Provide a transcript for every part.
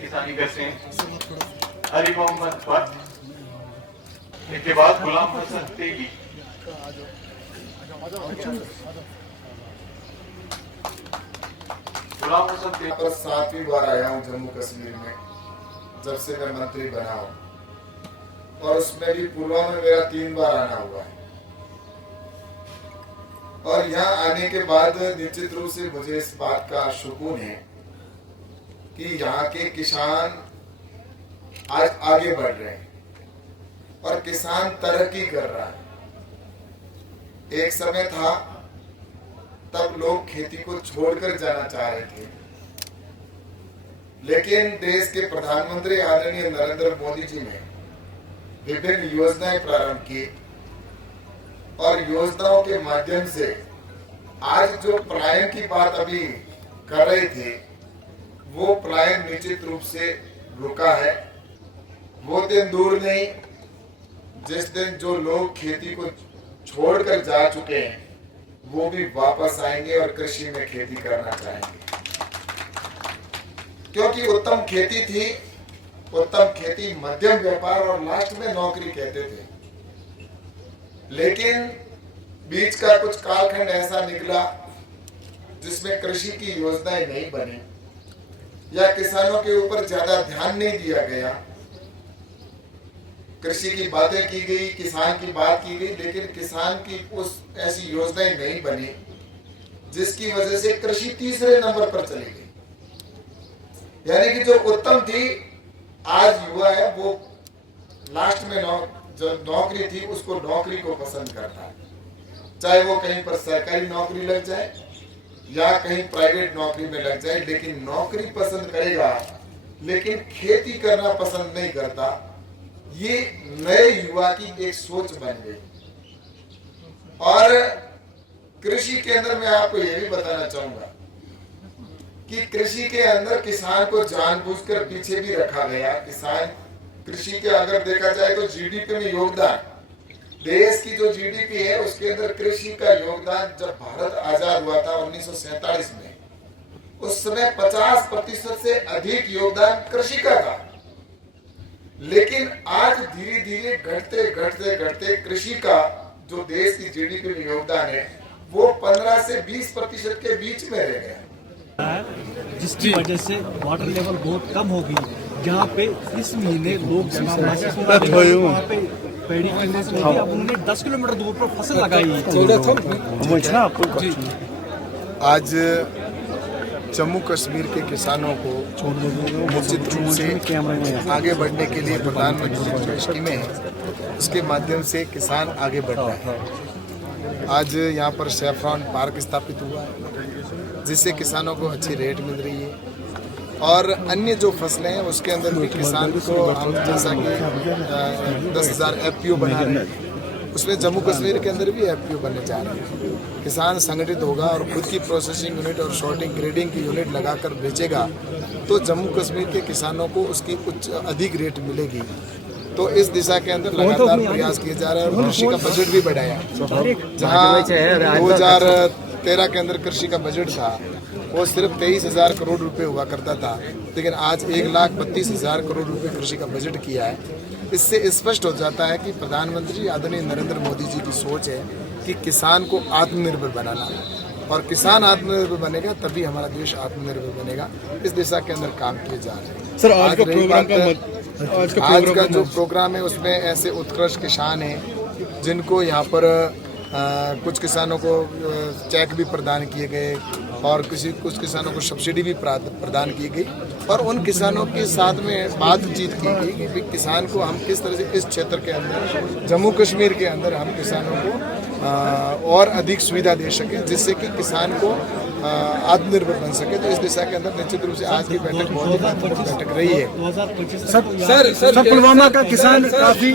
किसानी करते हैं अली मोहम्मद भट्ट, इसके बाद गुलाम हसन तेगी। गुलाम हसन तेगी पर 7वीं बार आया हूँ जम्मू कश्मीर में जब से मैं मंत्री बना हूँ, और उसमें भी पुलवामा में मेरा 3 बार आना हुआ है। और यहाँ आने के बाद निश्चित रूप से मुझे इस बात का सुकून है कि यहाँ के किसान आज आगे बढ़ रहे हैं और किसान तरक्की कर रहा है। एक समय था तब लोग खेती को छोड़कर जाना चाह रहे थे, लेकिन देश के प्रधानमंत्री आदरणीय नरेंद्र मोदी जी ने विभिन्न योजनाएं प्रारंभ की और योजनाओं के माध्यम से आज जो पलायन की बात अभी कर रहे थे वो पलायन निश्चित रूप से रुका है। वो दिन दूर नहीं जिस दिन जो लोग खेती को छोड़कर जा चुके हैं वो भी वापस आएंगे और कृषि में खेती करना चाहेंगे, क्योंकि उत्तम खेती थी, उत्तम खेती मध्यम व्यापार और लास्ट में नौकरी कहते थे। लेकिन बीच का कुछ कालखंड ऐसा निकला जिसमें कृषि की योजनाएं नहीं बनी या किसानों के ऊपर ज्यादा ध्यान नहीं दिया गया। कृषि की बातें की गई, किसान की बात की गई, लेकिन किसान की उस ऐसी योजनाएं नहीं बनी जिसकी वजह से कृषि तीसरे नंबर पर चली गई। यानी कि जो उत्तम थी आज युवा है वो लास्ट में जो नौकरी थी उसको नौकरी को पसंद करता है, चाहे वो कहीं पर सरकारी नौकरी लग जाए या कहीं प्राइवेट नौकरी में लग जाए, लेकिन नौकरी पसंद करेगा लेकिन खेती करना पसंद नहीं करता। ये नए युवा की एक सोच बन गई। और कृषि के अंदर मैं आपको ये भी बताना चाहूंगा कि कृषि के अंदर किसान को जानबूझकर पीछे भी रखा गया। किसान कृषि के अगर देखा जाए तो जीडीपी में योगदान, देश की जो जीडीपी है उसके अंदर कृषि का योगदान जब भारत आजाद हुआ था 1947 में, उस समय 50% से अधिक योगदान कृषि का था। लेकिन आज धीरे धीरे घटते कृषि का जो देश की जीडीपी में योगदान है वो 15 से 20% के बीच में रह गया, जिसकी वजह से वाटर लेवल बहुत कम होगी। जहाँ पे इस महीने लोग वहाँ पे पेड़ी अब उन्होंने 10 किलोमीटर दूर पर फसल लगाई। आज जम्मू कश्मीर के किसानों को निश्चित रूप से आगे बढ़ने के लिए प्रधानमंत्री की जो स्कीमें हैं उसके माध्यम से किसान आगे बढ़ रहे हैं। आज यहाँ पर सैफरॉन पार्क स्थापित हुआ है जिससे किसानों को अच्छी रेट मिल रही है, और अन्य जो फसलें हैं उसके अंदर भी किसान को हम जैसा कि 10,000 FPO बना रहे हैं, उसमें जम्मू कश्मीर के अंदर भी FPO बनने जा रहे हैं। किसान संगठित होगा और खुद की प्रोसेसिंग यूनिट और शॉर्टिंग ग्रेडिंग की यूनिट लगाकर बेचेगा तो जम्मू कश्मीर के किसानों को उसकी कुछ अधिक रेट मिलेगी। तो इस दिशा के अंदर लगातार प्रयास किए जा रहे हैं और कृषि का बजट भी बढ़ाया। जहाँ 2013 के अंदर कृषि का बजट था वो सिर्फ 23,000 करोड़ रुपए हुआ करता था, लेकिन आज 1,32,000 करोड़ रुपए कृषि का बजट किया है। इससे स्पष्ट हो जाता है कि प्रधानमंत्री आदरणीय नरेंद्र मोदी जी की सोच है कि किसान को आत्मनिर्भर बनाना, और किसान आत्मनिर्भर बनेगा तभी हमारा देश आत्मनिर्भर बनेगा। इस दिशा के अंदर काम किए जा रहे हैं। सर आज का जो प्रोग्राम है उसमें ऐसे उत्कृष्ट किसान हैं जिनको यहाँ पर कुछ किसानों को चेक भी प्रदान किए गए और कुछ किसानों को सब्सिडी भी प्रदान की गई, और उन किसानों के साथ में बातचीत की गई कि भाई किसान को हम किस तरह से इस क्षेत्र के अंदर जम्मू कश्मीर के अंदर हम किसानों को और अधिक सुविधा दे सकें जिससे कि किसान को आत्मनिर्भर बन सके। तो इस दिशा के अंदर निश्चित रूप से आज की बैठक बहुत ही महत्वपूर्ण बैठक रही है। सर पुलवामा का किसान काफी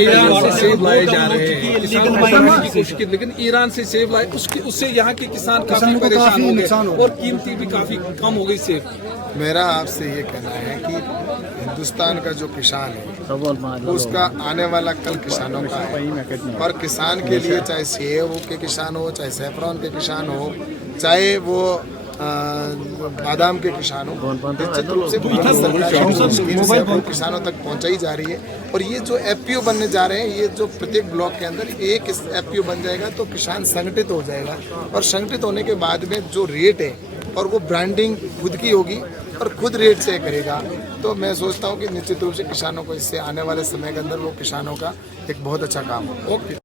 ईरान से सेब लाए जा रहे हैं, लेकिन ईरान से सेब लाए उससे यहाँ के किसान काफी परेशान हो गए और कीमती भी काफी कम हो गई सेब। मेरा आपसे ये कहना है कि हिंदुस्तान का जो किसान है उसका आने वाला कल किसानों का है। और किसान के लिए चाहे सेब के किसान हो, चाहे सैफरॉन के किसान हो, चाहे वो बादाम के किसान हो, निश्चित रूप से सरकार स्कीम से वो किसानों तक पहुंचाई जा रही है। और ये जो एफपीओ बनने जा रहे हैं, ये जो प्रत्येक ब्लॉक के अंदर एक एफपीओ बन जाएगा तो किसान संगठित हो जाएगा। और संगठित होने के बाद में जो रेट है और वो ब्रांडिंग खुद की होगी और खुद रेट से करेगा, तो मैं सोचता हूँ कि निश्चित रूप से किसानों को इससे आने वाले समय के अंदर वो किसानों का एक बहुत अच्छा काम होगा। ओके।